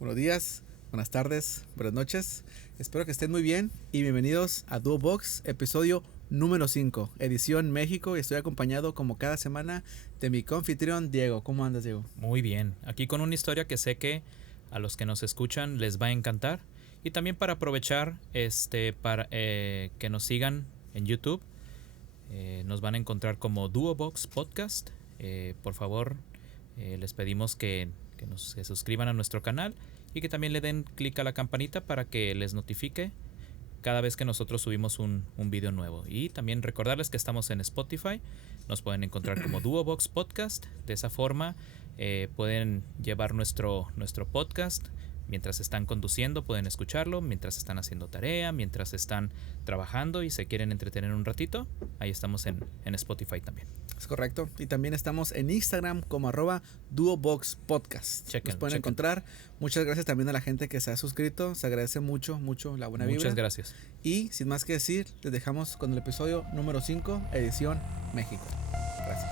Buenos días, buenas tardes, buenas noches. Espero que estén muy bien y bienvenidos a Duo Box, episodio número 5, edición México. Y estoy acompañado como cada semana de mi confitrión Diego. ¿Cómo andas, Diego? Muy bien, aquí con una historia que sé que a los que nos escuchan les va a encantar. Y también para aprovechar para que nos sigan en YouTube. Nos van a encontrar como Duo Box Podcast. Por favor, les pedimos que se suscriban a nuestro canal y que también le den clic a la campanita para que les notifique cada vez que nosotros subimos un video nuevo. Y también recordarles que estamos en Spotify. Nos pueden encontrar como Duo Box Podcast. De esa forma pueden llevar nuestro podcast. Mientras están conduciendo pueden escucharlo, mientras están haciendo tarea, mientras están trabajando y se quieren entretener un ratito, ahí estamos en Spotify también. Es correcto. Y también estamos en Instagram como @DuoBoxPodcast. Nos pueden encontrar. Muchas gracias también a la gente que se ha suscrito. Se agradece mucho la buena vibra. Muchas gracias. Y sin más que decir, les dejamos con el episodio número 5, edición México. Gracias.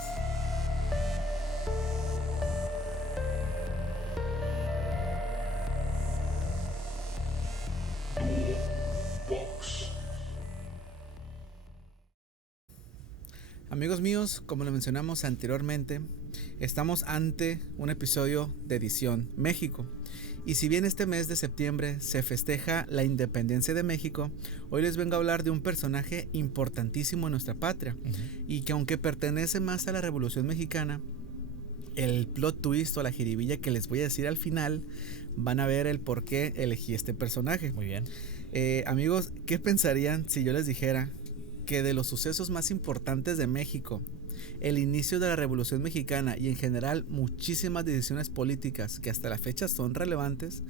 Amigos míos, como lo mencionamos anteriormente, estamos ante un episodio de edición México. Y si bien este mes de septiembre se festeja la independencia de México, hoy les vengo a hablar de un personaje importantísimo en nuestra patria. Y que aunque pertenece más a la Revolución Mexicana, el plot twist o la jiribilla que les voy a decir al final, van a ver el por qué elegí este personaje. Muy bien. Amigos, ¿qué pensarían si yo les dijera que de los sucesos más importantes de México, el inicio de la Revolución Mexicana y en general muchísimas decisiones políticas que hasta la fecha son relevantes,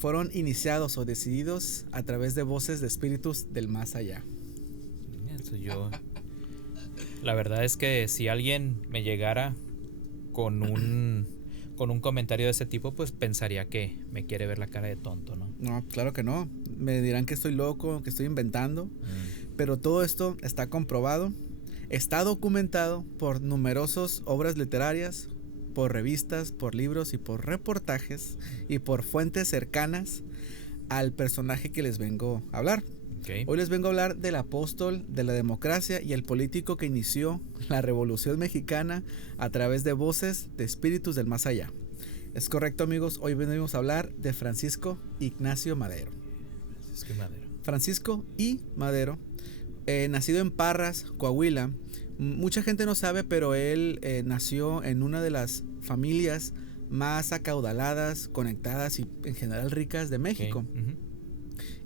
fueron iniciados o decididos a través de voces de espíritus del más allá? La verdad es que si alguien me llegara con un comentario de ese tipo, pues pensaría que me quiere ver la cara de tonto, ¿no? No, claro que no. Me dirán que estoy loco, que estoy inventando. Pero todo esto está comprobado, está documentado por numerosas obras literarias, por revistas, por libros y por reportajes y por fuentes cercanas al personaje que les vengo a hablar. Okay. Hoy les vengo a hablar del apóstol de la democracia y el político que inició la Revolución Mexicana a través de voces de espíritus del más allá. Es correcto, amigos, hoy venimos a hablar de Francisco Ignacio Madero. Francisco I. Madero, nacido en Parras, Coahuila. Mucha gente no sabe, pero él nació en una de las familias más acaudaladas, conectadas y en general ricas de México. Okay.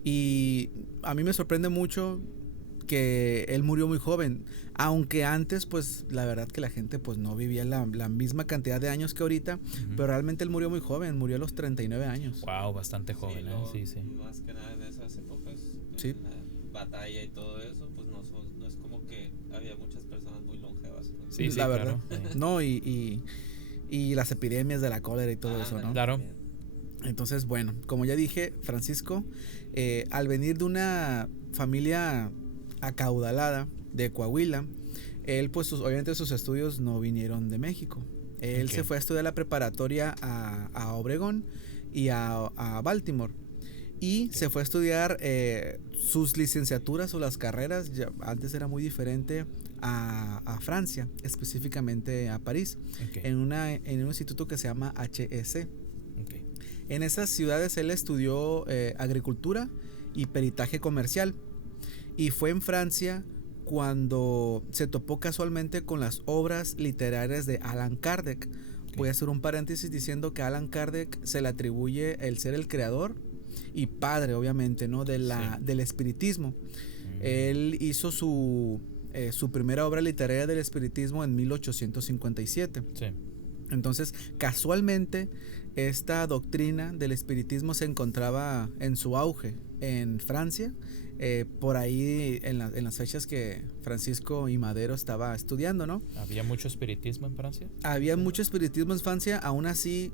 Y a mí me sorprende mucho que él murió muy joven, aunque antes pues la verdad que la gente pues no vivía la misma cantidad de años que ahorita, pero realmente él murió muy joven, murió a los 39 años. Wow, bastante joven, sí. Más que nada en esas épocas, sí. En la batalla y todo eso, pues no es como que había muchas personas muy longevas, ¿no? Sí, la verdad. Claro. No, y las epidemias de la cólera y todo eso, ¿no? Claro. Entonces, bueno, como ya dije, Francisco, al venir de una familia acaudalada de Coahuila, él pues obviamente sus estudios no vinieron de México. Él se fue a estudiar la preparatoria a Obregón y a Baltimore. Y se fue a estudiar sus licenciaturas o las carreras, antes era muy diferente, a Francia, específicamente a París, en un instituto que se llama HEC. En esas ciudades él estudió agricultura y peritaje comercial. Y fue en Francia cuando se topó casualmente con las obras literarias de Allan Kardec. Voy a hacer un paréntesis diciendo que a Allan Kardec se le atribuye el ser el creador y padre, obviamente, ¿no? del espiritismo. Él hizo su primera obra literaria del espiritismo en 1857. Sí. Entonces, casualmente, esta doctrina del espiritismo se encontraba en su auge en Francia, por ahí en las fechas que Francisco I. Madero estaba estudiando, ¿no? ¿Había mucho espiritismo en Francia? Había mucho espiritismo en Francia, aún así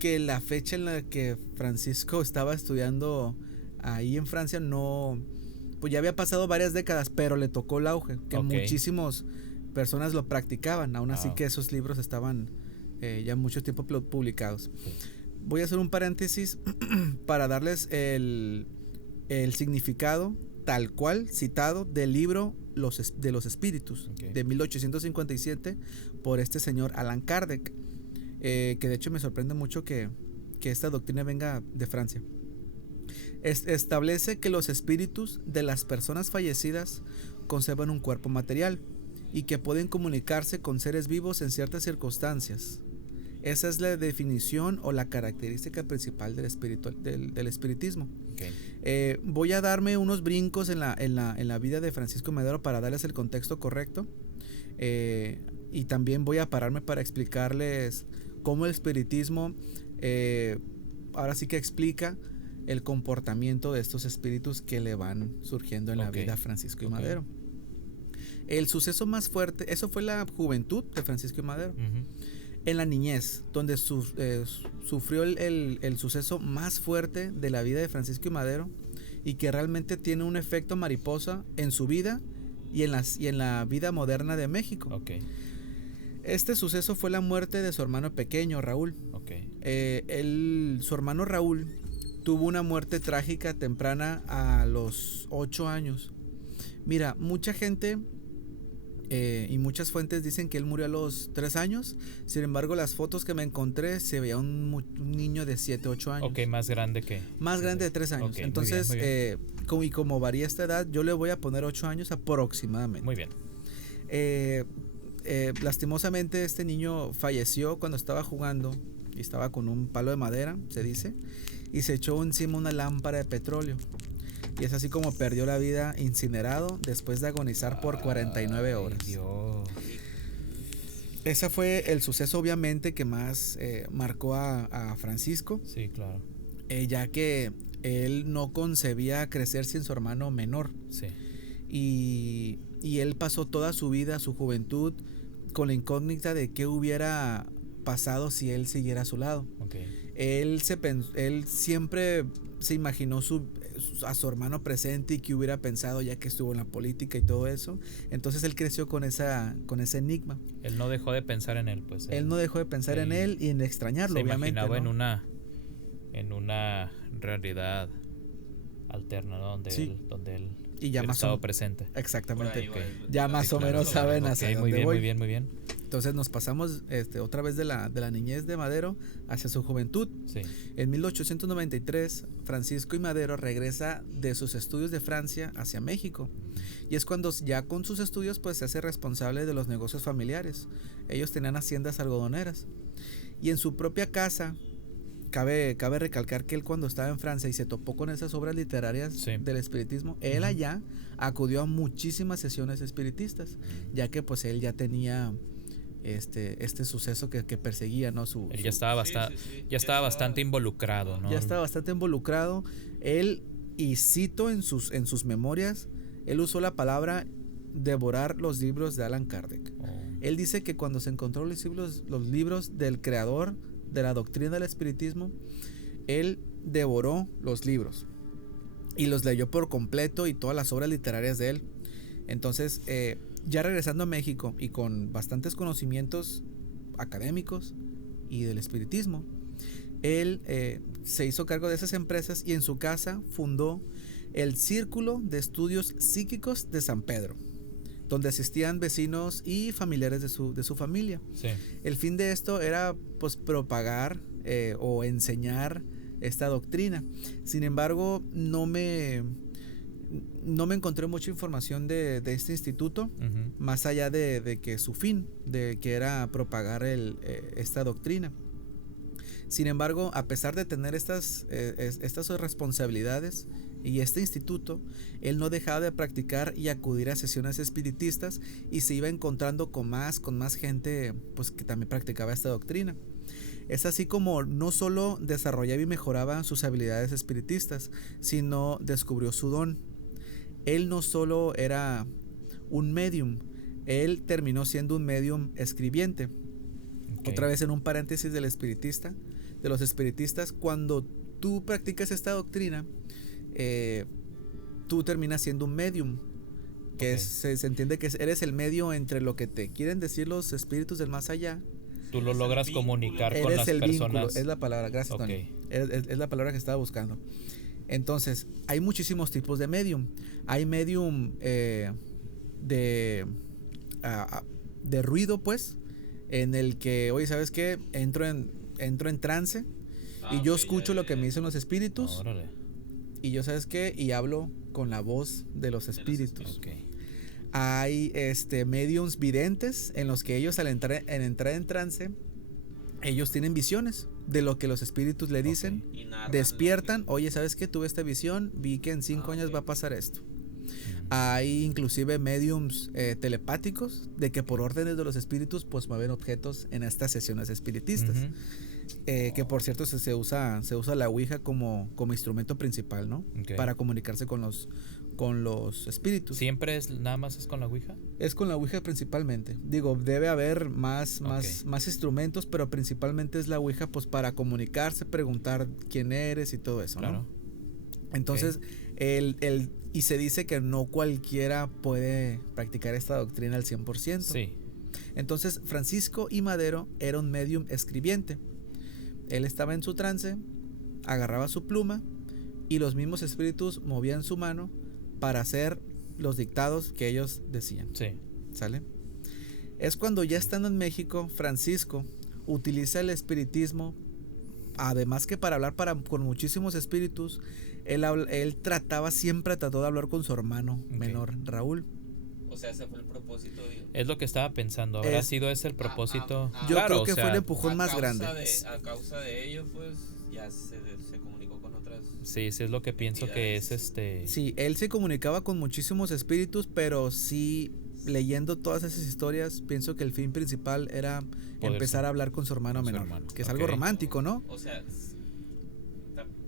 que la fecha en la que Francisco estaba estudiando ahí en Francia no, pues ya había pasado varias décadas, pero le tocó el auge, que muchísimas personas lo practicaban, aún así que esos libros estaban ya mucho tiempo publicados. voy a hacer un paréntesis para darles el significado tal cual citado del libro de los espíritus, de 1857 por este señor Allan Kardec, que de hecho me sorprende mucho que esta doctrina venga de Francia. Establece que los espíritus de las personas fallecidas conservan un cuerpo material y que pueden comunicarse con seres vivos en ciertas circunstancias. Esa es la definición o la característica principal del espiritismo. Voy a darme unos brincos en la vida de Francisco Madero para darles el contexto correcto, y también voy a pararme para explicarles cómo el espiritismo ahora sí que explica el comportamiento de estos espíritus que le van surgiendo en la vida a Francisco y Madero. El suceso más fuerte, eso fue la juventud de Francisco y Madero. En la niñez, donde sufrió el suceso más fuerte de la vida de Francisco y Madero, y que realmente tiene un efecto mariposa en su vida y en la vida moderna de México. Este suceso fue la muerte de su hermano pequeño, Raúl. Su hermano Raúl tuvo una muerte trágica temprana a los 8 años. Mira, mucha gente y muchas fuentes dicen que él murió a los 3 años. Sin embargo, las fotos que me encontré se veía un niño de 7, 8 años. Más grande que... Más grande de 3 años. Entonces, muy bien. Como varía esta edad, yo le voy a poner 8 años aproximadamente. Muy bien. Lastimosamente, este niño falleció cuando estaba jugando y estaba con un palo de madera, se dice, y se echó encima una lámpara de petróleo. Y es así como perdió la vida incinerado después de agonizar por 49 horas. Dios. Ese fue el suceso obviamente que más marcó a Francisco. Sí, claro. Ya que él no concebía crecer sin su hermano menor. Sí. Y él pasó toda su vida, su juventud, con la incógnita de qué hubiera pasado si él siguiera a su lado. Él siempre se imaginó a su hermano presente y que hubiera pensado ya que estuvo en la política y todo eso. Entonces él creció con ese enigma. Él no dejó de pensar en él, pues. Él no dejó de pensar en él y en extrañarlo, obviamente. Se imaginaba, ¿no?, en una realidad alterna, ¿no? Donde él y ya más estado presente. Exactamente. Ya más o menos saben hacia dónde voy. Muy bien. Entonces nos pasamos otra vez de la niñez de Madero hacia su juventud. Sí. En 1893, Francisco y Madero regresa de sus estudios de Francia hacia México. Y es cuando ya con sus estudios pues se hace responsable de los negocios familiares. Ellos tenían haciendas algodoneras. Y en su propia casa, cabe recalcar que él cuando estaba en Francia y se topó con esas obras literarias del espiritismo, él allá acudió a muchísimas sesiones espiritistas, ya que pues él ya tenía este suceso que perseguía, ¿no? Él ya estaba bastante involucrado, ¿no? Ya estaba bastante involucrado. Él, y cito en sus memorias, él usó la palabra devorar los libros de Allan Kardec. Él dice que cuando se encontró los libros del creador de la doctrina del espiritismo, él devoró los libros y los leyó por completo y todas las obras literarias de él. Entonces, ya regresando a México y con bastantes conocimientos académicos y del espiritismo, él se hizo cargo de esas empresas y en su casa fundó el Círculo de Estudios Psíquicos de San Pedro, donde asistían vecinos y familiares de su familia. Sí. El fin de esto era pues propagar o enseñar esta doctrina. Sin embargo, no me encontré mucha información de este instituto, más allá de que su fin, de que era propagar esta doctrina. Sin embargo, a pesar de tener estas responsabilidades y este instituto, él no dejaba de practicar y acudir a sesiones espiritistas y se iba encontrando con más gente pues, que también practicaba esta doctrina. Es así como no solo desarrollaba y mejoraba sus habilidades espiritistas, sino descubrió su don. Él no solo era un medium, él terminó siendo un medium escribiente. Otra vez en un paréntesis de los espiritistas, cuando tú practicas esta doctrina, tú terminas siendo un medium, que se entiende que eres el medio entre lo que te quieren decir los espíritus del más allá tú lo Eres el logras vínculo. comunicar con Eres las el vínculo, personas. es la palabra, gracias Ok. Tony. Es la palabra que estaba buscando. Entonces, hay muchísimos tipos de medium. Hay medium de, de ruido, pues, en el que, oye, ¿sabes qué? Entro en trance y yo Ok, escucho lo que me dicen los espíritus Órale. y yo, ¿sabes qué? Y hablo con la voz de los De los espíritus. Ok. Hay mediums videntes en los que ellos al entrar en trance, ellos tienen visiones de lo que los espíritus le dicen. Y narran Despiertan, lo que- oye, ¿sabes qué? Tuve esta visión, vi que en 5 años ok. va a pasar esto. Hay inclusive mediums telepáticos de que por órdenes de los espíritus pues mueven objetos en estas sesiones espiritistas. Ujú. Que por cierto se usa la ouija como instrumento principal, ¿no? Ok. Para comunicarse con los espíritus. ¿Siempre nada más es con la ouija? Es con la ouija principalmente. Digo, debe haber más Ok. instrumentos, pero principalmente es la ouija pues para comunicarse, preguntar quién eres y todo eso, Claro. ¿no? Entonces, y se dice que no cualquiera puede practicar esta doctrina al 100%. Sí. Entonces, Francisco I. Madero era un medium escribiente. Él estaba en su trance, agarraba su pluma y los mismos espíritus movían su mano para hacer los dictados que ellos decían. Sí. ¿Sale? Es cuando ya estando en México, Francisco utiliza el espiritismo, además que para hablar con muchísimos espíritus, él siempre trató de hablar con su hermano menor, Raúl. O sea, ese fue el propósito de... Es lo que estaba pensando. ¿Habrá sido ese el propósito? Yo Claro, creo que o sea, fue el empujón más grande. A causa de ello, pues, ya se comunicó con otras... Sí, sí es lo que pienso que es Sí, él se comunicaba con muchísimos espíritus, pero sí, leyendo todas esas historias, pienso que el fin principal era empezar a hablar con su hermano con su menor, hermano. que es Ok. algo romántico, ¿no? O sea,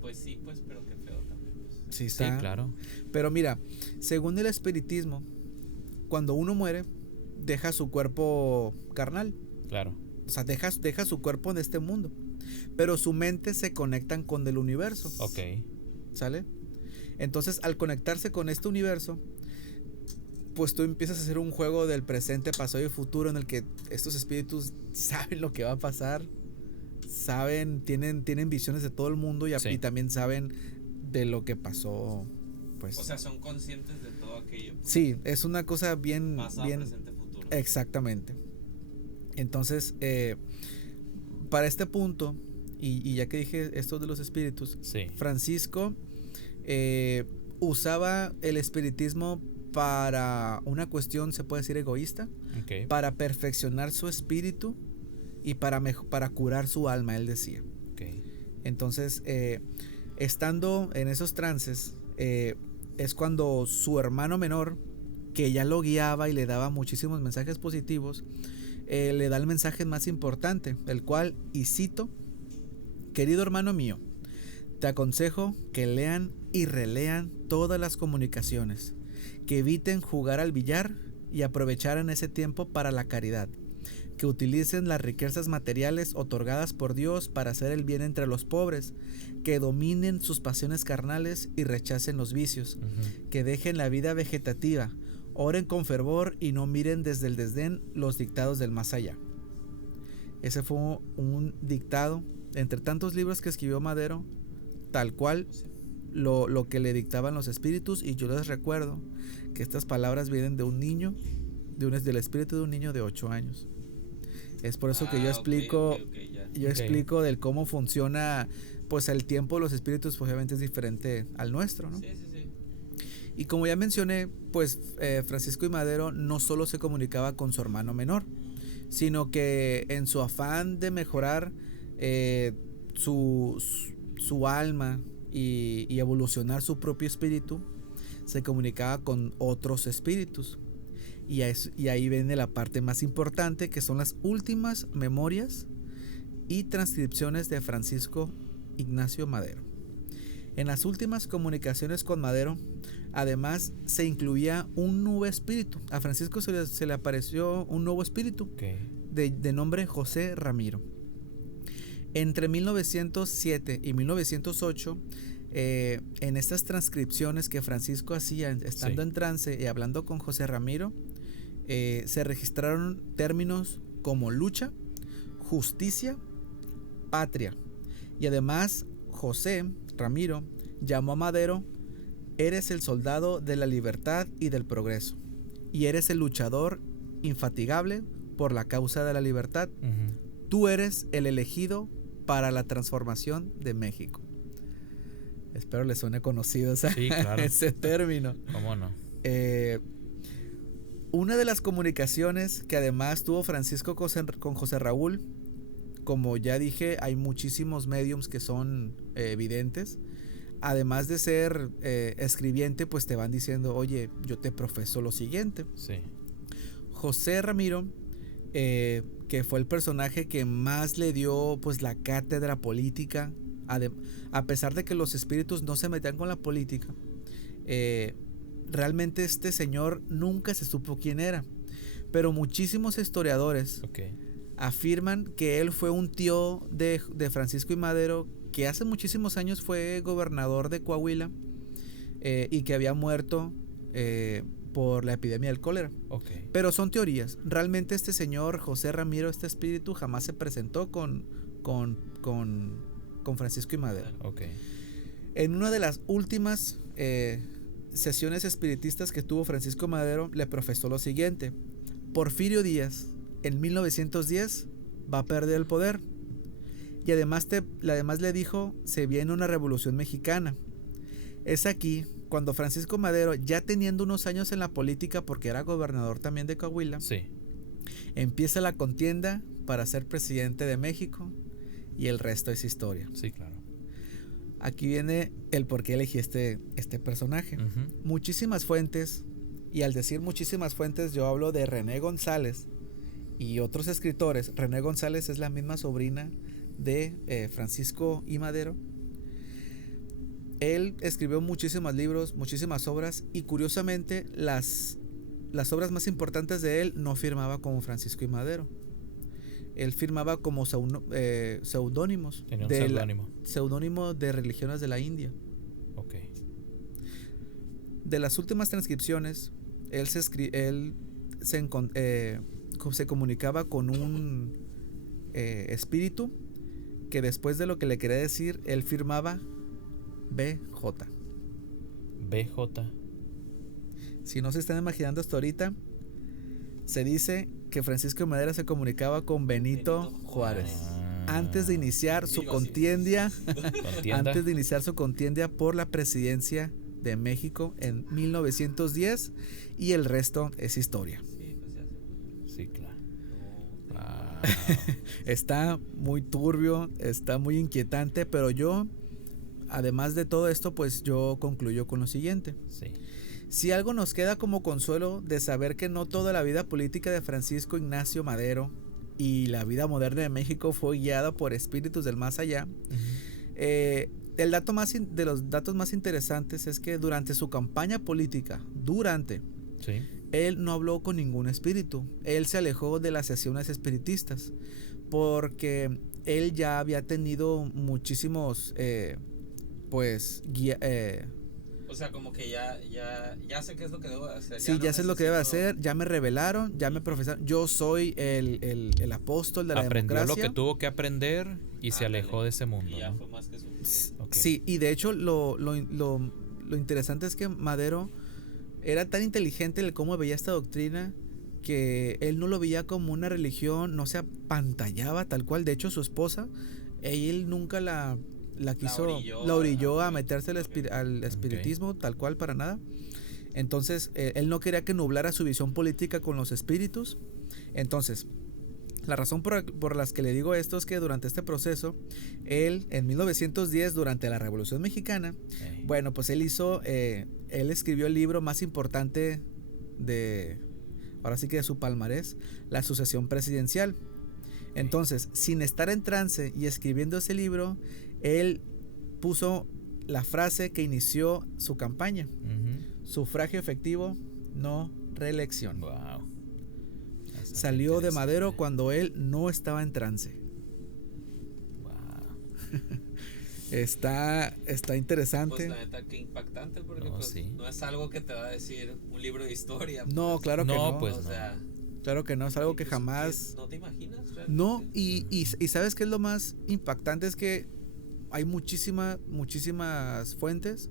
pues sí, pues, pero qué feo también. Pues. Sí, Sí, claro. Pero mira, según el espiritismo, cuando uno muere, deja su cuerpo carnal. Claro. O sea, deja su cuerpo en este mundo. Pero su mente se conectan con el universo. Ok. ¿Sale? Entonces, al conectarse con este universo, pues tú empiezas a hacer un juego del presente, pasado y futuro en el que estos espíritus saben lo que va a pasar. Tienen visiones de todo el mundo y Sí. también saben de lo que pasó. Pues. O sea, son conscientes de todo aquello. Pues, Sí, es una cosa bien. pasado, bien presente, futuro. Exactamente. Entonces, para este punto, y ya que dije esto de los espíritus, Sí. Francisco usaba el espiritismo para una cuestión, se puede decir, egoísta, Ok. para perfeccionar su espíritu y para curar su alma, él decía. Ok. Entonces, estando en esos trances, es cuando su hermano menor, que ya lo guiaba y le daba muchísimos mensajes positivos, le da el mensaje más importante, el cual, y cito: querido hermano mío, te aconsejo que lean y relean todas las comunicaciones, que eviten jugar al billar y aprovecharan ese tiempo para la caridad, que utilicen las riquezas materiales otorgadas por Dios para hacer el bien entre los pobres, que dominen sus pasiones carnales y rechacen los vicios, Ujú. que dejen la vida vegetativa, oren con fervor y no miren desde el desdén los dictados del más allá. Ese fue un dictado entre tantos libros que escribió Madero, tal cual lo que le dictaban los espíritus. Y yo les recuerdo que estas palabras vienen de un niño, del espíritu de un niño de 8 años. Es por eso que yo explico, ya. explico del cómo funciona, pues el tiempo de los espíritus, pues, obviamente es diferente al nuestro, ¿no? Sí. Y como ya mencioné, pues Francisco I. Madero no solo se comunicaba con su hermano menor, sino que en su afán de mejorar su alma y evolucionar su propio espíritu, se comunicaba con otros espíritus. Y ahí viene la parte más importante, que son las últimas memorias y transcripciones de Francisco Ignacio Madero. En las últimas comunicaciones con Madero, además, se incluía un nuevo espíritu. A Francisco se le apareció un nuevo espíritu, Okay. de nombre José Ramiro. Entre 1907 y 1908, en estas transcripciones que Francisco hacía estando en trance y hablando con José Ramiro, se registraron términos como lucha, justicia, patria. Y además, José Ramiro llamó a Madero: eres el soldado de la libertad y del progreso, y eres el luchador infatigable por la causa de la libertad. Tú eres el elegido para la transformación de México. Espero les suene conocido Sí, claro. ese término. ¿Cómo no? Una de las comunicaciones que además tuvo Francisco con José Raúl, como ya dije, hay muchísimos mediums que son videntes. Además de ser escribiente, pues te van diciendo: oye, yo te profeso lo siguiente. Sí. José Ramiro, que fue el personaje que más le dio pues la cátedra política, a pesar de que los espíritus no se metían con la política, realmente este señor nunca se supo quién era, pero muchísimos historiadores afirman que él fue un tío de Francisco I. Madero, que hace muchísimos años fue gobernador de Coahuila, y que había muerto por la epidemia del cólera. Pero son teorías. Realmente este señor José Ramiro, este espíritu, jamás se presentó con Francisco I. Madero. En una de las últimas sesiones espiritistas que tuvo Francisco Madero, le profesó lo siguiente: Porfirio Díaz en 1910 va a perder el poder, y además le dijo: se viene una revolución mexicana. Es aquí cuando Francisco Madero, ya teniendo unos años en la política, porque era gobernador también de Coahuila, empieza la contienda para ser presidente de México, y el resto es historia. Sí, claro. Aquí viene el por qué elegí este personaje. Muchísimas fuentes, y al decir muchísimas fuentes yo hablo de René González y otros escritores. René González es la misma sobrina de Francisco I. Madero. Él escribió muchísimos libros, muchísimas obras, y curiosamente las obras más importantes de él no firmaba como Francisco I. Madero. Él firmaba como seudónimos. Tenía un seudónimo. Seudónimo de religiones de la India. De las últimas transcripciones, él se comunicaba con un espíritu que, después de lo que le quería decir, él firmaba BJ. Si no se están imaginando hasta ahorita, se dice que Francisco de Madero se comunicaba con Benito Juárez antes de iniciar su contienda por la presidencia de México en 1910, y el resto es historia. Sí, claro. Está muy turbio, está muy inquietante, pero yo, además de todo esto, pues yo concluyo con lo siguiente. Si algo nos queda como consuelo de saber que no toda la vida política de Francisco Ignacio Madero y la vida moderna de México fue guiada por espíritus del más allá, el dato de los datos más interesantes es que durante su campaña política, él no habló con ningún espíritu. Él se alejó de las sesiones espiritistas porque él ya había tenido muchísimos o sea, como que ya sé qué es lo que debo hacer. Sí, ya sé lo que debo hacer, ya me revelaron, ya me profesaron. Yo soy el apóstol de la democracia. Aprendió lo que tuvo que aprender y se alejó de ese mundo. Y ya fue más que suficiente. Sí, y de hecho lo interesante es que Madero era tan inteligente en cómo veía esta doctrina, que él no lo veía como una religión, no se apantallaba tal cual. De hecho, su esposa, él nunca la orilló a meterse al espiritismo tal cual, para nada. Entonces él no quería que nublara su visión política con los espíritus. Entonces la razón por las que le digo esto es que durante este proceso, él en 1910, durante la Revolución Mexicana, bueno, pues él escribió el libro más importante ahora sí que de su palmarés, La Sucesión Presidencial. Entonces, sin estar en trance y escribiendo ese libro, él puso la frase que inició su campaña: sufragio efectivo, no reelección. Salió de Madero cuando él no estaba en trance. Está interesante. Pues la neta, qué impactante, porque no es algo que te va a decir un libro de historia. No, claro que no. Pues o sea, Claro que no, es algo que Pues, jamás... no te imaginas realmente. No, y ¿sabes qué es lo más impactante? Es que hay muchísimas fuentes,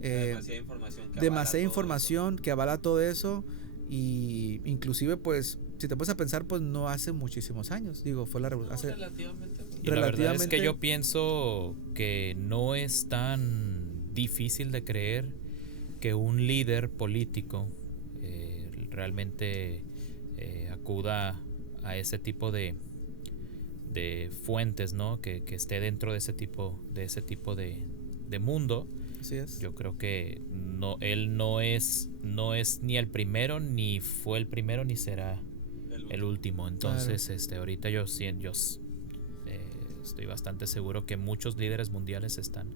Demasiada información que avala demasiada todo información que avala todo eso, y inclusive pues si te pones a pensar pues no hace muchísimos años, digo, fue la eso. revolución, No, relativamente. Pues. Y la verdad es que relativamente- yo pienso que no es tan difícil de creer que un líder político realmente acuda a ese tipo de fuentes, ¿no? Que esté dentro de ese tipo de mundo. Así es. Yo creo que él no es ni el primero, ni fue el primero, ni será el último. Entonces, ahorita yo estoy bastante seguro que muchos líderes mundiales están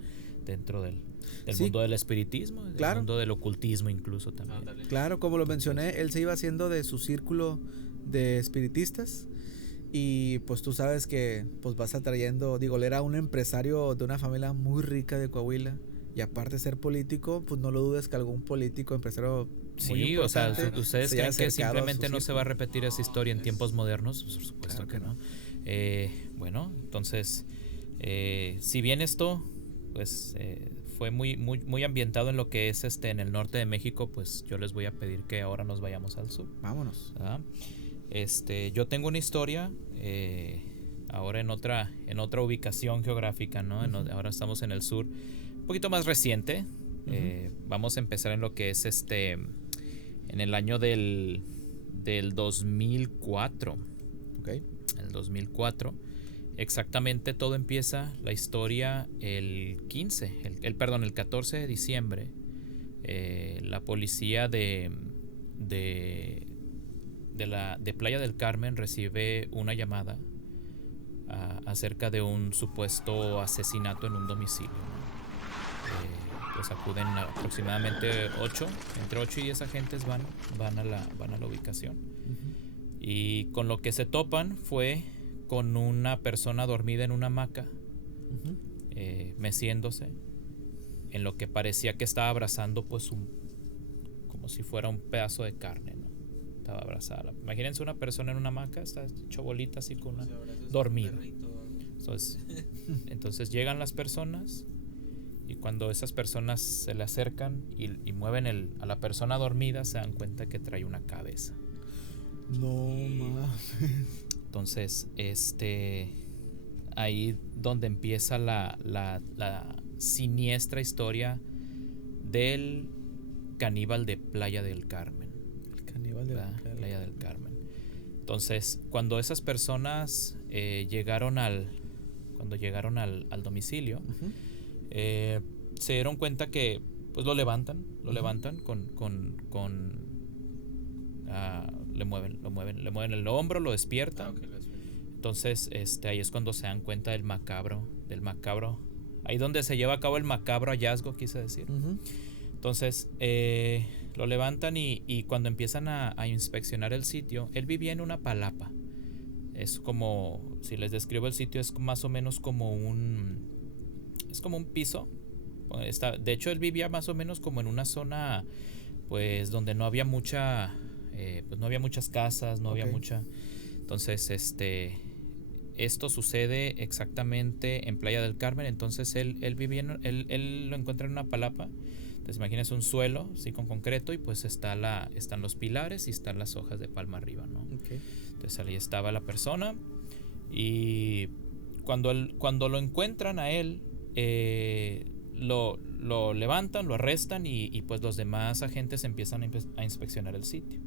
dentro del Sí. mundo del espiritismo, del Claro. mundo del ocultismo incluso también. Ándale. Claro, como lo mencioné, él se iba haciendo de su círculo de espiritistas, y pues tú sabes que pues vas atrayendo, digo, él era un empresario de una familia muy rica de Coahuila, y aparte de ser político, pues no lo dudes que algún político, empresario muy Sí, o sea, importante ¿ustedes se haya creen que acercado a simplemente su no se va a círculo? repetir esa historia en tiempos modernos? Por supuesto Claro que que no. Bueno, entonces, si bien esto, pues, fue muy ambientado en lo que es en el norte de México, pues yo les voy a pedir que ahora nos vayamos al sur. Vámonos. ¿Verdad? Yo tengo una historia ahora en otra ubicación geográfica, ¿no? Ujú. Ahora estamos en el sur, un poquito más reciente. Vamos a empezar en lo que es en el año del 2004. Ok. El 2004. Exactamente todo empieza la historia el 14 de diciembre. La policía de Playa del Carmen recibe una llamada acerca de un supuesto asesinato en un domicilio, ¿no? Pues acuden aproximadamente entre 8 y 10 agentes van a la ubicación. Ujú. Y con lo que se topan fue con una persona dormida en una hamaca, Ujú. meciéndose, en lo que parecía que estaba abrazando pues como si fuera un pedazo de carne, ¿no? Estaba abrazada. Imagínense una persona en una hamaca, está hecho bolita así con una O sea, ahora eso es dormida. un perrito o algo. Entonces llegan las personas, y cuando esas personas se le acercan y mueven a la persona dormida, se dan cuenta que trae una cabeza. No mames. Entonces, ahí donde empieza la siniestra historia del caníbal de Playa del Carmen. El caníbal de ¿Verdad? Playa del Carmen. Entonces, cuando esas personas llegaron al domicilio, Ujú. Se dieron cuenta que pues lo levantan le mueven el hombro, lo despiertan. Ok, lo espero. Entonces, ahí es cuando se dan cuenta del macabro, ahí donde se lleva a cabo el macabro hallazgo, quise decir. Ujú. Entonces, lo levantan, y cuando empiezan a inspeccionar el sitio, él vivía en una palapa. Es como, si les describo el sitio, es más o menos como un piso. De hecho, él vivía más o menos como en una zona, pues, donde no había muchas casas, no había Ok. mucha. Entonces, esto sucede exactamente en Playa del Carmen. Entonces él lo encuentra en una palapa. Entonces imagínense un suelo así con concreto, y pues están los pilares y están las hojas de palma arriba, ¿no? Okay. Entonces ahí estaba la persona, y cuando lo encuentran a él, lo levantan, lo arrestan, y pues los demás agentes empiezan a inspeccionar el sitio.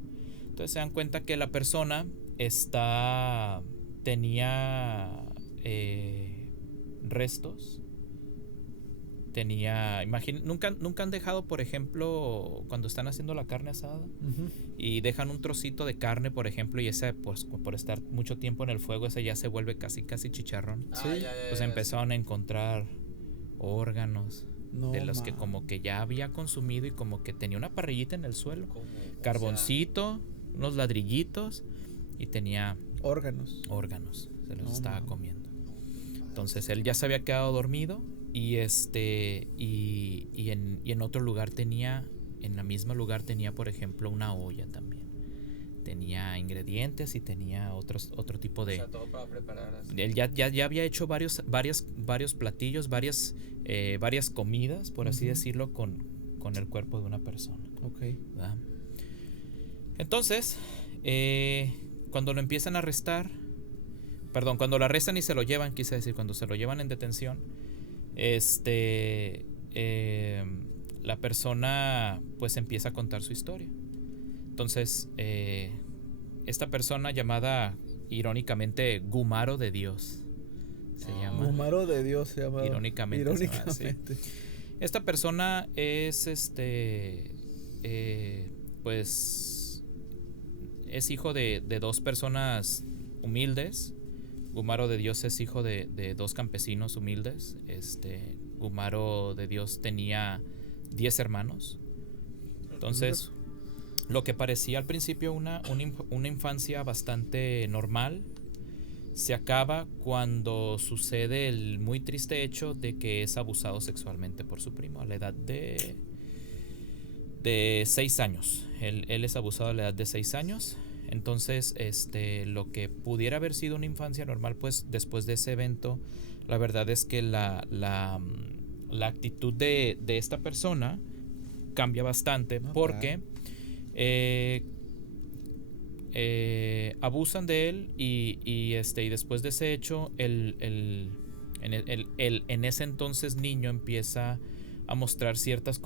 Entonces se dan cuenta que la persona tenía restos. Nunca han dejado, por ejemplo, cuando están haciendo la carne asada, Ujú. y dejan un trocito de carne, por ejemplo, y ese, pues, por estar mucho tiempo en el fuego, ese ya se vuelve casi chicharrón. Sí. Pues empezaron a encontrar órganos No de los que mames. como que ya había consumido, y como que tenía una parrillita en el suelo, ¿Cómo? O carboncito, unos ladrillitos, y tenía Órganos. órganos, se los No estaba mames. comiendo. Entonces él ya se había quedado dormido, y en otro lugar en la misma lugar tenía, por ejemplo, una olla también. tenía ingredientes y tenía otro tipo de... O sea, todo para preparar así. Él ya había hecho varios platillos, varias comidas, por así decirlo, con el cuerpo de una persona. Ok. ¿Verdad? Entonces, cuando lo empiezan a arrestar, perdón, cuando lo arrestan y se lo llevan, quise decir, cuando se lo llevan en detención, la persona pues empieza a contar su historia. Entonces, esta persona llamada irónicamente Gumaro de Dios se llama. Gumaro de Dios se llama. Irónicamente. Se llama, sí. Esta persona es pues es hijo de dos personas humildes. Gumaro de Dios es hijo de dos campesinos humildes. Gumaro de Dios tenía 10 hermanos. Entonces, lo que parecía al principio una infancia bastante normal se acaba cuando sucede el muy triste hecho de que es abusado sexualmente por su primo a la edad de 6 años. Él es abusado a la edad de 6 años. Entonces, lo que pudiera haber sido una infancia normal, pues después de ese evento, la verdad es que la actitud de esta persona cambia bastante porque abusan de él y después de ese hecho en ese entonces niño empieza a mostrar ciertos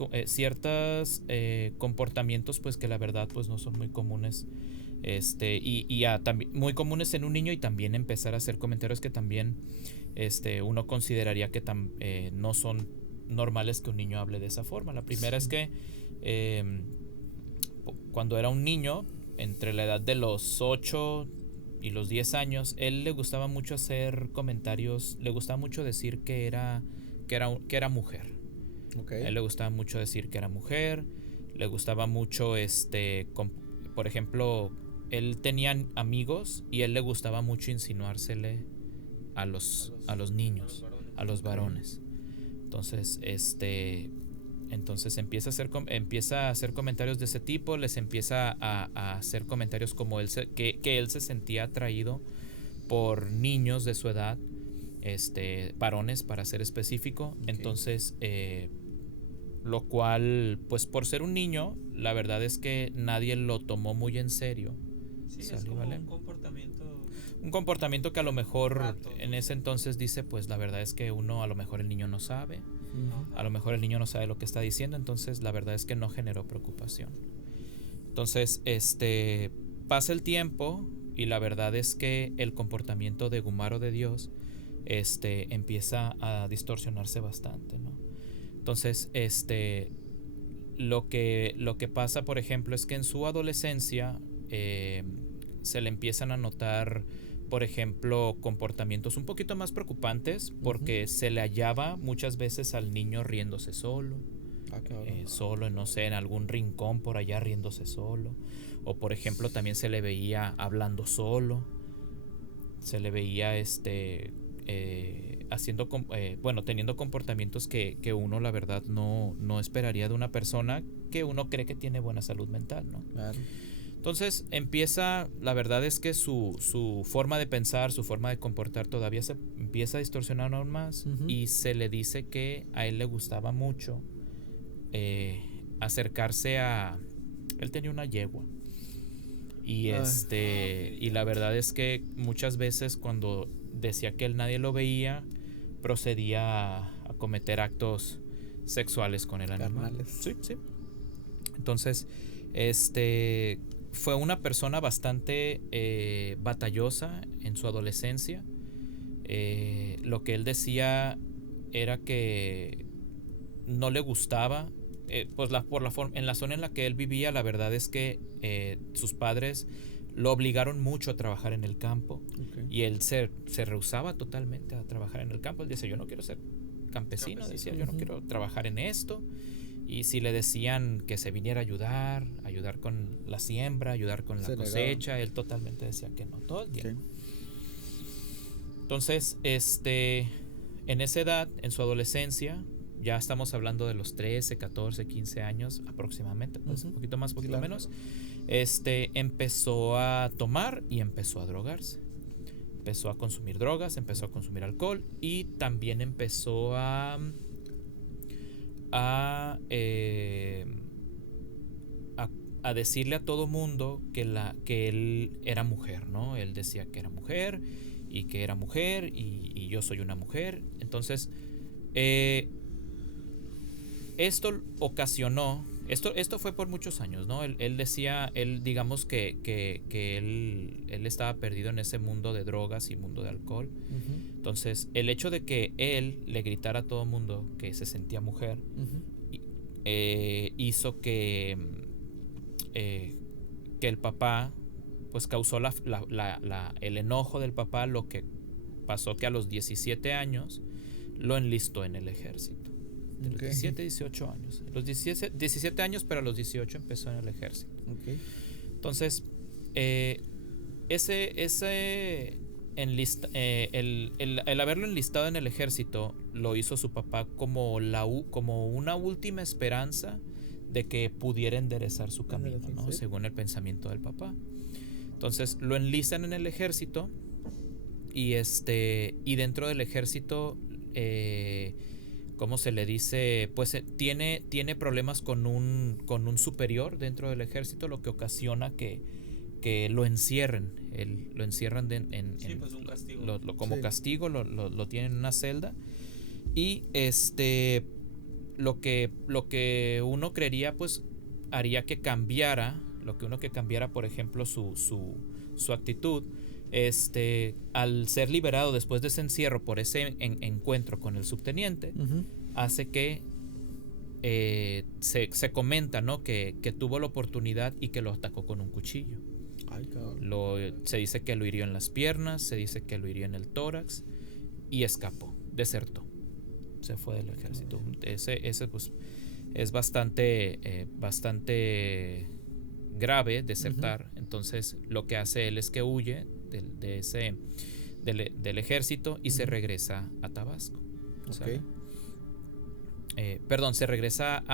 comportamientos pues que la verdad pues no son muy comunes también muy comunes en un niño, y también empezar a hacer comentarios que también uno consideraría que no son normales que un niño hable de esa forma. La primera es que cuando era un niño, entre la edad de los 8 y los 10 años, él le gustaba mucho hacer comentarios, le gustaba mucho decir que era mujer. Okay. A él le gustaba mucho decir que era mujer, le gustaba mucho por ejemplo, él tenía amigos y él le gustaba mucho insinuársele a los niños, a los varones. Entonces, empieza a hacer comentarios de ese tipo, les empieza a hacer comentarios como que él se sentía atraído por niños de su edad, varones para ser específico. Okay. Entonces, lo cual, pues por ser un niño, la verdad es que nadie lo tomó muy en serio. Sí, es como un comportamiento que a lo mejor en ese entonces dice, pues la verdad es que a lo mejor el niño no sabe, a lo mejor el niño no sabe lo que está diciendo, entonces la verdad es que no generó preocupación. Entonces, pasa el tiempo y la verdad es que el comportamiento de Gumaro de Dios, empieza a distorsionarse bastante, ¿no? Entonces, lo que pasa, por ejemplo, es que en su adolescencia se le empiezan a notar, por ejemplo, comportamientos un poquito más preocupantes, porque se le hallaba muchas veces al niño riéndose solo, solo, no sé, en algún rincón por allá riéndose solo, o por ejemplo también se le veía hablando solo, se le veía teniendo comportamientos que uno la verdad no esperaría de una persona que uno cree que tiene buena salud mental, ¿no? Claro. Entonces la verdad es que su forma de pensar, su forma de comportar todavía se empieza a distorsionar aún más, y se le dice que a él le gustaba mucho acercarse él tenía una yegua, y y la verdad es que muchas veces cuando decía que nadie lo veía, procedía a cometer actos sexuales con el animal. Sí. Entonces, fue una persona bastante batallosa en su adolescencia. Lo que él decía era que no le gustaba, pues por la forma, en la zona en la que él vivía, la verdad es que sus padres lo obligaron mucho a trabajar en el campo, y él se rehusaba totalmente a trabajar en el campo. Él dice, yo no quiero ser campesino. Decía, yo no quiero trabajar en esto. Y si le decían que se viniera a ayudar con la siembra, ayudar con la cosecha, él totalmente decía que no, todo el tiempo. Okay. Entonces, en esa edad, en su adolescencia, ya estamos hablando de los 13, 14, 15 años aproximadamente, pues un poquito más, poquito menos, empezó a tomar y empezó a drogarse. Empezó a consumir drogas, empezó a consumir alcohol y también empezó a decirle a todo mundo que él era mujer, ¿no? Él decía que era mujer y yo soy una mujer. Entonces, esto ocasionó, esto fue por muchos años, ¿no? Él decía, digamos que él estaba perdido en ese mundo de drogas y mundo de alcohol. Entonces, el hecho de que él le gritara a todo el mundo que se sentía mujer, hizo que el papá, pues causó el enojo del papá, lo que pasó que a los 17 años lo enlistó en el ejército. De los 17, 18 años. Los 17 años, pero a los 18 empezó en el ejército. Entonces, el haberlo enlistado en el ejército lo hizo su papá como una última esperanza de que pudiera enderezar su camino, ¿no? Según el pensamiento del papá. Entonces lo enlistan en el ejército y dentro del ejército, ¿cómo se le dice? Pues tiene problemas con un superior dentro del ejército, lo que ocasiona que lo encierren. Lo encierran pues un castigo. Como castigo, lo tienen en una celda. Y lo que uno creería, pues haría que cambiara, por ejemplo, su actitud, al ser liberado después de ese encierro por ese encuentro con el subteniente, hace que se comenta, ¿no? que tuvo la oportunidad y que lo atacó con un cuchillo. Ay, Se dice que lo hirió en las piernas, se dice que lo hirió en el tórax y escapó, desertó, se fue del ejército. Ese pues es bastante grave desertar. Entonces lo que hace él es que huye del ejército y se regresa a Tabasco. Perdón, se regresa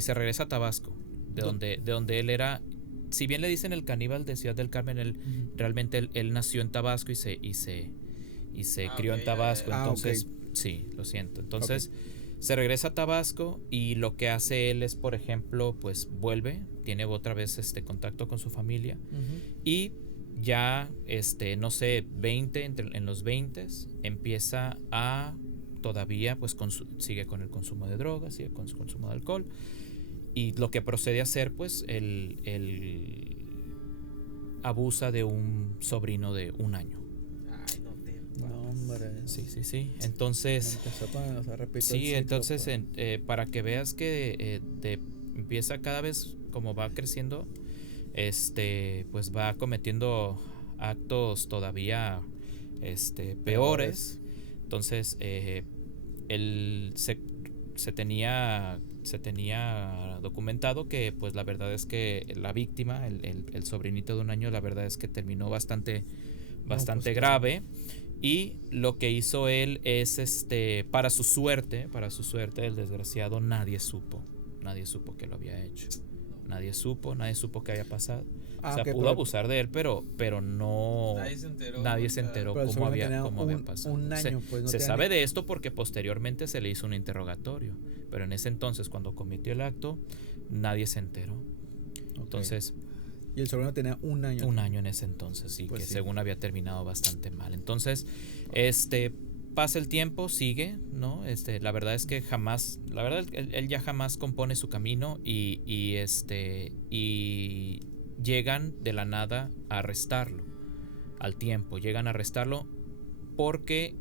se regresa a Tabasco, de donde él era. Si bien le dicen el caníbal de Ciudad del Carmen, realmente él nació en Tabasco y se crió en Tabasco. Entonces, sí, lo siento. Entonces, se regresa a Tabasco y lo que hace él es, por ejemplo, pues vuelve, tiene otra vez contacto con su familia y ya, no sé, en los 20 empieza a todavía, pues sigue con el consumo de drogas, sigue con su consumo de alcohol. Y lo que procede a hacer, pues, él abusa de un sobrino de 1 año. Ay, no te No, hombre. Sí. Entonces, para que veas que empieza cada vez, como va creciendo, pues va cometiendo actos todavía peores. Entonces, él se tenía documentado que, pues, la verdad es que la víctima, el sobrinito de 1 año, la verdad es que terminó bastante grave. Y lo que hizo él es, para su suerte, el desgraciado, nadie supo que lo había hecho. Nadie supo qué había pasado. Pudo abusar de él, pero no. Nadie se enteró cómo había pasado. 1 año, pues, se sabe de esto porque posteriormente se le hizo un interrogatorio, pero en ese entonces, cuando cometió el acto, nadie se enteró. Entonces, y el sobrino tenía 1 año. 1 año en ese entonces, sí, pues que según había terminado bastante mal. Entonces, pasa el tiempo, sigue, ¿no? La verdad es que él ya jamás compone su camino y llegan de la nada a arrestarlo. Al tiempo, llegan a arrestarlo porque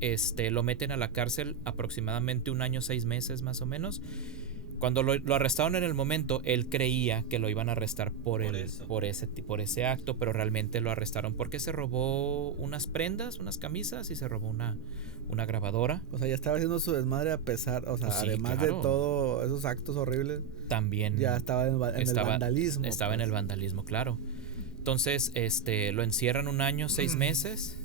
lo meten a la cárcel aproximadamente 1 año, 6 meses más o menos. Cuando lo arrestaron en el momento, él creía que lo iban a arrestar por ese acto, pero realmente lo arrestaron porque se robó unas prendas, unas camisas, y se robó una grabadora. O sea, ya estaba haciendo su desmadre a pesar, o sea, Pues sí, además claro, de todos esos actos horribles. También ya estaba en el vandalismo. Estaba en el vandalismo, claro. Entonces, lo encierran 1 año, 6 meses.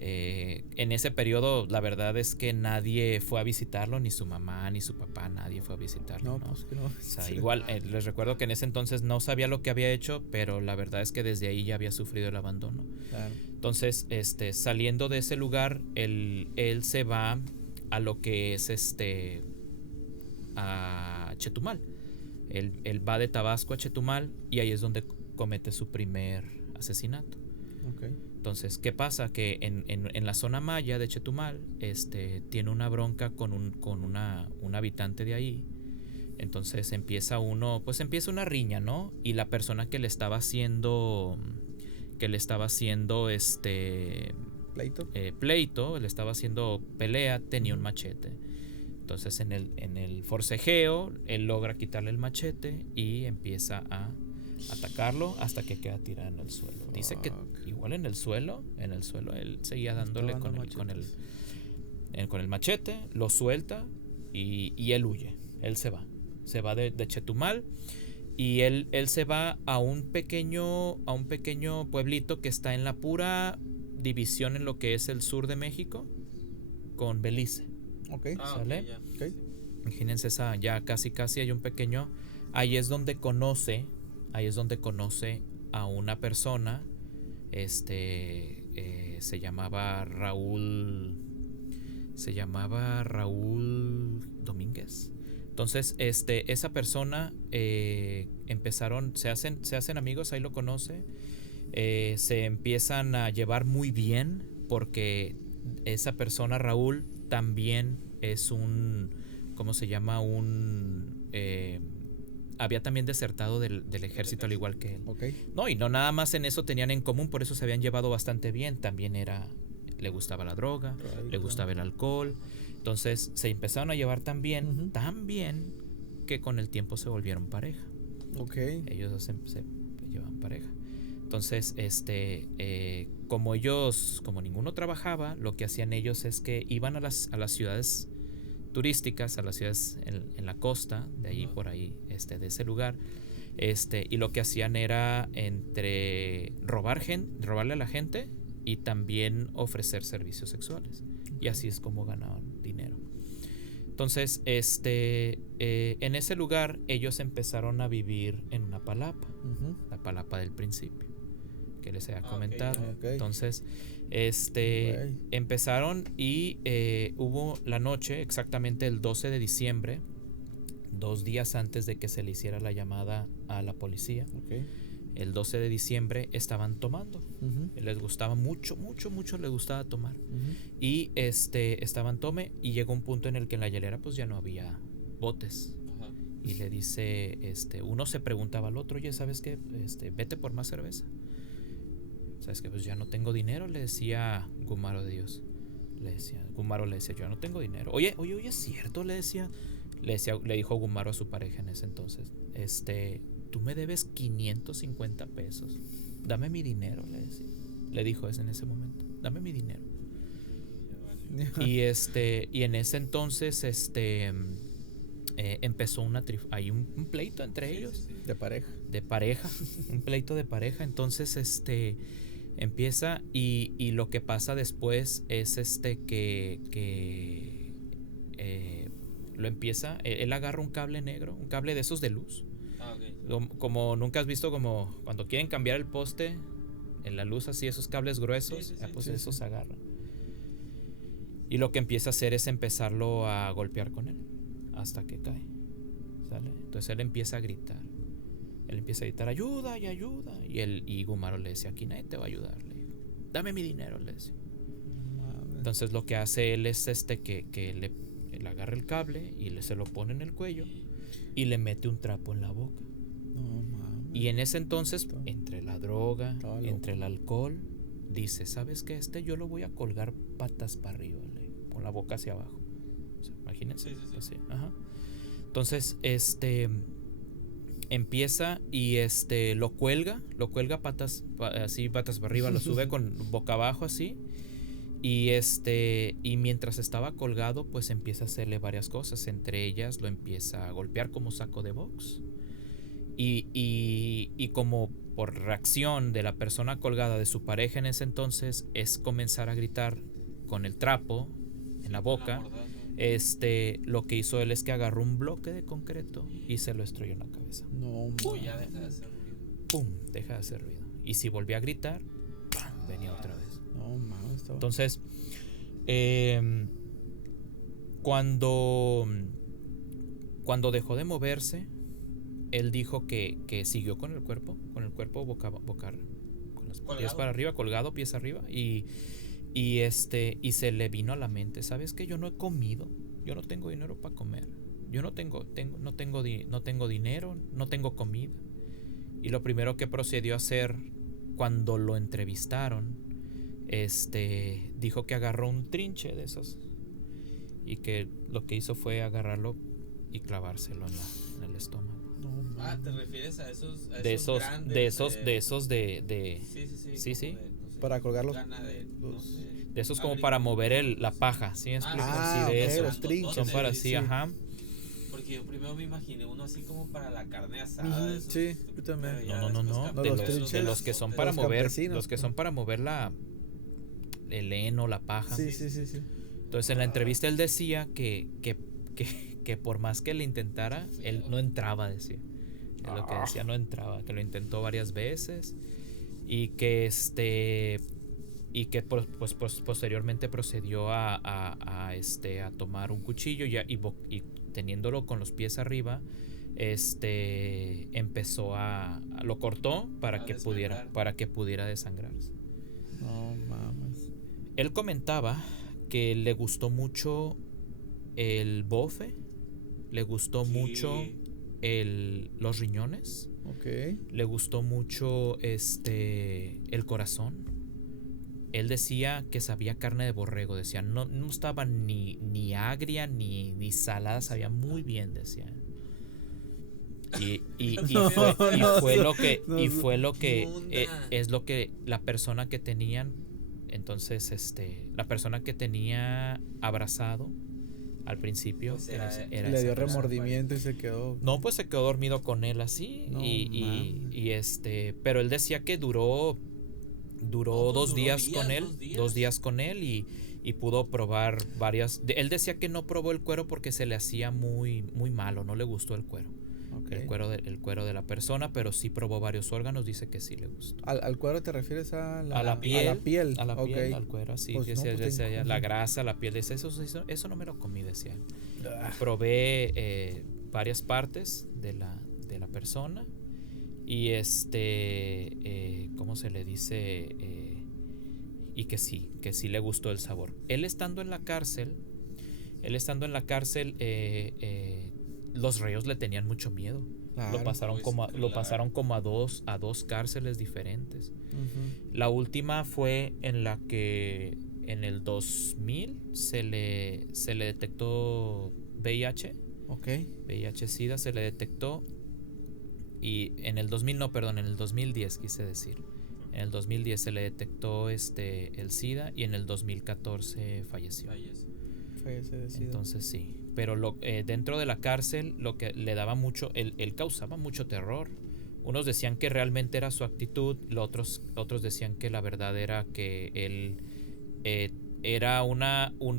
En ese periodo, la verdad es que nadie fue a visitarlo, ni su mamá, ni su papá, nadie fue a visitarlo. No, pues que no. O sea, igual, les recuerdo que en ese entonces no sabía lo que había hecho, pero la verdad es que desde ahí ya había sufrido el abandono. Claro. Entonces, saliendo de ese lugar, él se va a lo que es a Chetumal. Él va de Tabasco a Chetumal y ahí es donde comete su primer asesinato. Okay. Entonces, ¿qué pasa? Que en la zona maya de Chetumal, tiene una bronca con un habitante de ahí. Entonces empieza una riña, ¿no? Y la persona que le estaba haciendo pleito, le estaba haciendo pelea, tenía un machete. Entonces en el forcejeo, él logra quitarle el machete y empieza a atacarlo hasta que queda tirado en el suelo. Dice que igual en el suelo él seguía dándole con el machete, lo suelta y él huye. Él se va de Chetumal y él se va a un pequeño pueblito que está en la pura división en lo que es el sur de México con Belice. Okay. ¿Sale? Okay. Imagínense ya casi hay un pequeño. Ahí es donde conoce a una persona. Se llamaba Raúl Domínguez. Entonces, esa persona se hacen amigos, ahí lo conoce. Se empiezan a llevar muy bien porque esa persona, Raúl, también es ¿cómo se llama? Había también desertado del ejército al igual que él. Okay. No, y no nada más en eso tenían en común, por eso se habían llevado bastante bien. También le gustaba la droga, le gustaba el alcohol. Entonces se empezaron a llevar tan bien que con el tiempo se volvieron pareja. Okay. Ellos se llevan pareja. Entonces, como ninguno trabajaba, lo que hacían ellos es que iban a las ciudades turísticas, a las ciudades en la costa, de ahí por ahí, de ese lugar, y lo que hacían era entre robarle a la gente y también ofrecer servicios sexuales. Y así es como ganaban dinero. Entonces, en ese lugar ellos empezaron a vivir en una palapa, la palapa del principio, que les había comentado. Okay. Entonces, empezaron y hubo la noche, exactamente el 12 de diciembre, 2 días antes de que se le hiciera la llamada a la policía. Okay. El 12 de diciembre estaban tomando. Les gustaba mucho les gustaba tomar. Y estaban y llegó un punto en el que en la hielera pues ya no había botes. Y le dice, uno se preguntaba al otro, oye, ¿sabes qué? Vete por más cerveza. ¿Sabes qué? Pues ya no tengo dinero, le decía Gumaro de Dios. Gumaro le decía, yo no tengo dinero. Oye, es cierto, le dijo Gumaro a su pareja en ese entonces. Tú me debes 550 pesos. Dame mi dinero, le decía. Le dijo en ese momento. Dame mi dinero. Y en ese entonces empezó hay un pleito entre ellos. Sí. De pareja. Un pleito de pareja. Entonces empieza y lo que pasa después es que lo empieza. Él agarra un cable negro, un cable de esos de luz. Como nunca has visto, como cuando quieren cambiar el poste en la luz, así esos cables gruesos, esos agarran. Y lo que empieza a hacer es empezarlo a golpear con él hasta que cae. ¿Sale? Entonces él empieza a gritar. Ayuda. Y Gumaro le decía, aquí nadie te va a ayudar. Le dijo, dame mi dinero, le decía. Entonces lo que hace él es que le agarra el cable y se lo pone en el cuello y le mete un trapo en la boca. No mames. Y en ese entonces, entre la droga, entre el alcohol, dice, ¿sabes qué? Yo lo voy a colgar patas para arriba, con la boca hacia abajo. O sea, imagínense. Sí. Así. Ajá. Entonces, empieza y lo cuelga patas para arriba, lo sube con boca abajo así. Y mientras estaba colgado, pues empieza a hacerle varias cosas. Entre ellas lo empieza a golpear como saco de box. Y como por reacción de la persona colgada de su pareja en ese entonces es comenzar a gritar con el trapo en la boca. Lo que hizo él es que agarró un bloque de concreto y se lo estrelló en la cabeza. No, Uy, ya deja de hacer ruido. ¡Pum! Deja de hacer ruido. Y si volvía a gritar, ¡pam! Venía otra vez. no mames. Entonces, cuando dejó de moverse, él dijo que siguió con el cuerpo boca, con los pies para arriba, colgado, pies arriba, y se le vino a la mente, ¿sabes qué? Yo no he comido, yo no tengo dinero para comer, yo no tengo dinero, no tengo comida. Y lo primero que procedió a hacer cuando lo entrevistaron, dijo que agarró un trinche de esos y que lo que hizo fue agarrarlo y clavárselo en el estómago. ¿Te refieres a esos de esos grandes, sí. Para colgar los de esos como para mover la paja, ¿sí me explico? Sí, de esos. Los trinches. Son para sí, ajá. Porque yo primero me imaginé uno así como para la carne asada. Esos, sí, yo también. No. De los que son para mover, los que son para mover el heno, la paja. Sí. Entonces en la entrevista él decía que por más que le intentara, él no entraba, decía. Es lo que decía, no entraba, que lo intentó varias veces y que pues posteriormente procedió a tomar un cuchillo y teniéndolo con los pies arriba, empezó lo cortó para que pudiera desangrarse. No mames. Él comentaba que le gustó mucho el bofe, le gustó mucho los riñones, le gustó mucho el corazón. Él decía que sabía carne de borrego, decía, no estaba ni agria ni salada, sabía muy bien, decía. Fue lo que es lo que la persona que tenían, entonces la persona que tenía abrazado al principio pues era le dio esa remordimiento y se quedó. No, pues se quedó dormido con él así. No, pero él decía que duró 2 días con él, 2 días con él y pudo probar varias. Él decía que no probó el cuero porque se le hacía muy, muy malo, no le gustó el cuero. El cuero de la persona, pero sí probó varios órganos, dice que sí le gustó. ¿Al cuero te refieres a la piel? A la piel, al cuero, sí. Pues decía, la grasa, la piel, eso no me lo comí, decía él. Probé varias partes de la persona y ¿cómo se le dice? Y que sí le gustó el sabor. Él estando en la cárcel, los reos le tenían mucho miedo. Claro, lo pasaron como a dos cárceles diferentes. Uh-huh. La última fue en la que en el 2000 se le detectó VIH. VIH-Sida se le detectó. Y en el 2010 quise decir. En el 2010 se le detectó el SIDA y en el 2014 falleció. Entonces sí. Pero dentro de la cárcel lo que le daba mucho, él causaba mucho terror. Unos decían que realmente era su actitud, otros decían que la verdad era que él era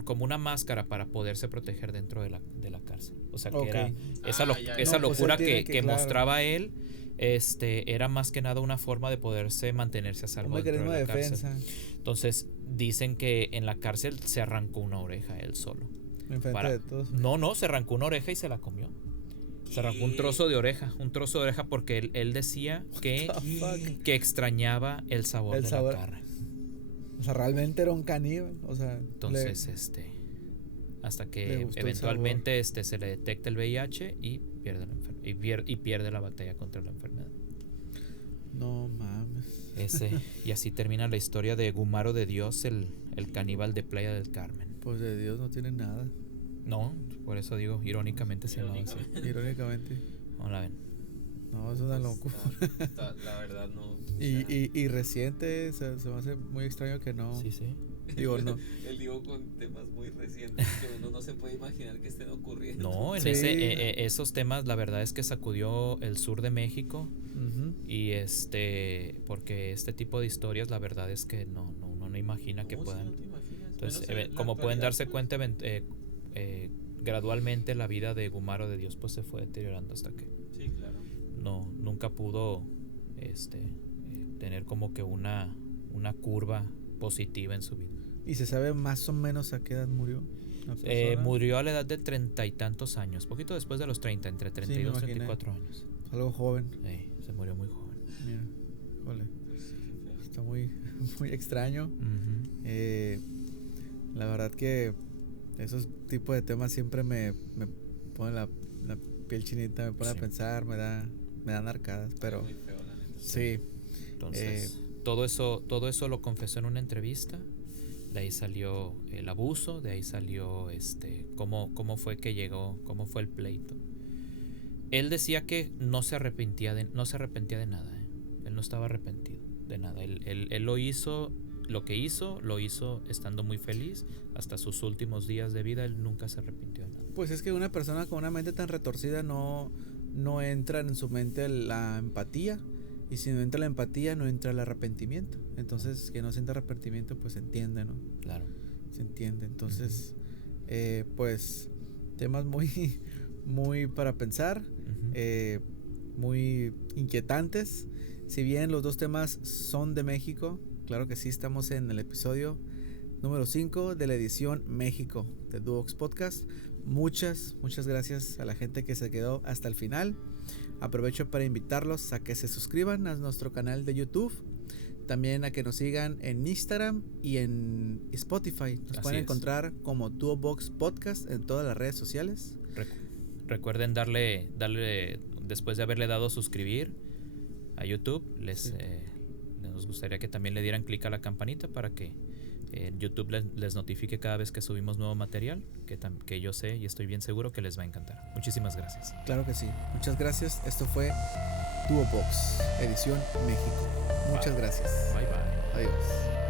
como una máscara para poderse proteger dentro de la cárcel. O sea que era esa locura que mostraba él. Era más que nada una forma de poderse mantenerse a salvo dentro de la cárcel. Entonces dicen que en la cárcel se arrancó una oreja él solo. Enfrente de todos. No, se arrancó una oreja y se la comió. Se arrancó un trozo de oreja porque él decía que extrañaba el sabor de la carne. O sea, realmente era un caníbal. O sea, entonces hasta que eventualmente se le detecta el VIH y pierde la batalla contra la enfermedad. No mames. Y así termina la historia de Gumaro de Dios, el caníbal de Playa del Carmen. Pues de Dios no tiene nada. No, por eso digo, irónicamente se llama así. Irónicamente. ¿Cómo la ven? No, es una locura. La verdad no. Y reciente, se me hace muy extraño que no. Sí. Digo, no. Él digo con temas muy recientes que uno no se puede imaginar que estén ocurriendo. No, esos temas la verdad es que sacudió el sur de México. Uh-huh. Y porque este tipo de historias, la verdad es que uno no imagina que No, sí, puedan. no te imaginas. Entonces, Menos en la como pueden darse actualidad, cuenta, pues. gradualmente la vida de Gumaro de Dios pues se fue deteriorando hasta que Sí, claro. nunca pudo tener como que una curva positiva en su vida. ¿Y se sabe más o menos a qué edad murió la persona? Murió a la edad de 30 y tantos años, poquito después de los 30, entre Sí, 32 y me imaginé. 34 años. Algo joven. Se murió muy joven. Mira, híjole, Pues sí, qué feo. está muy, muy extraño. Ujú. La verdad que esos tipos de temas siempre me ponen la piel chinita, me pone Sí. a pensar, me dan arcadas, pero Muy feo, la neta. sí. Entonces, todo eso lo confesó en una entrevista. De ahí salió el abuso, de ahí salió cómo fue que llegó, cómo fue el pleito. Él decía que no se arrepentía de nada, ¿eh? Él no estaba arrepentido de nada. Él lo hizo estando muy feliz. Hasta sus últimos días de vida, él nunca se arrepintió de nada. Pues es que una persona con una mente tan retorcida no entra en su mente la empatía. Y si no entra la empatía, no entra el arrepentimiento. Entonces, que no sienta arrepentimiento, pues se entiende, ¿no? Claro. Se entiende. Entonces, pues, temas muy, muy para pensar, Ujú. muy inquietantes. Si bien los dos temas son de México, claro que sí, estamos en el episodio número 5 de la edición México de Duox Podcast. Muchas gracias a la gente que se quedó hasta el final. Aprovecho para invitarlos a que se suscriban a nuestro canal de YouTube, también a que nos sigan en Instagram y en Spotify. Nos Así pueden es. encontrar como Duobox Podcast en todas las redes sociales. Recuerden darle, después de haberle dado suscribir a YouTube, Sí. nos gustaría que también le dieran clic a la campanita para que YouTube les notifique cada vez que subimos nuevo material, que yo sé y estoy bien seguro que les va a encantar. Muchísimas gracias. Claro que sí. Muchas gracias. Esto fue Duobox, edición México. Muchas Bye. gracias. Bye bye. Adiós.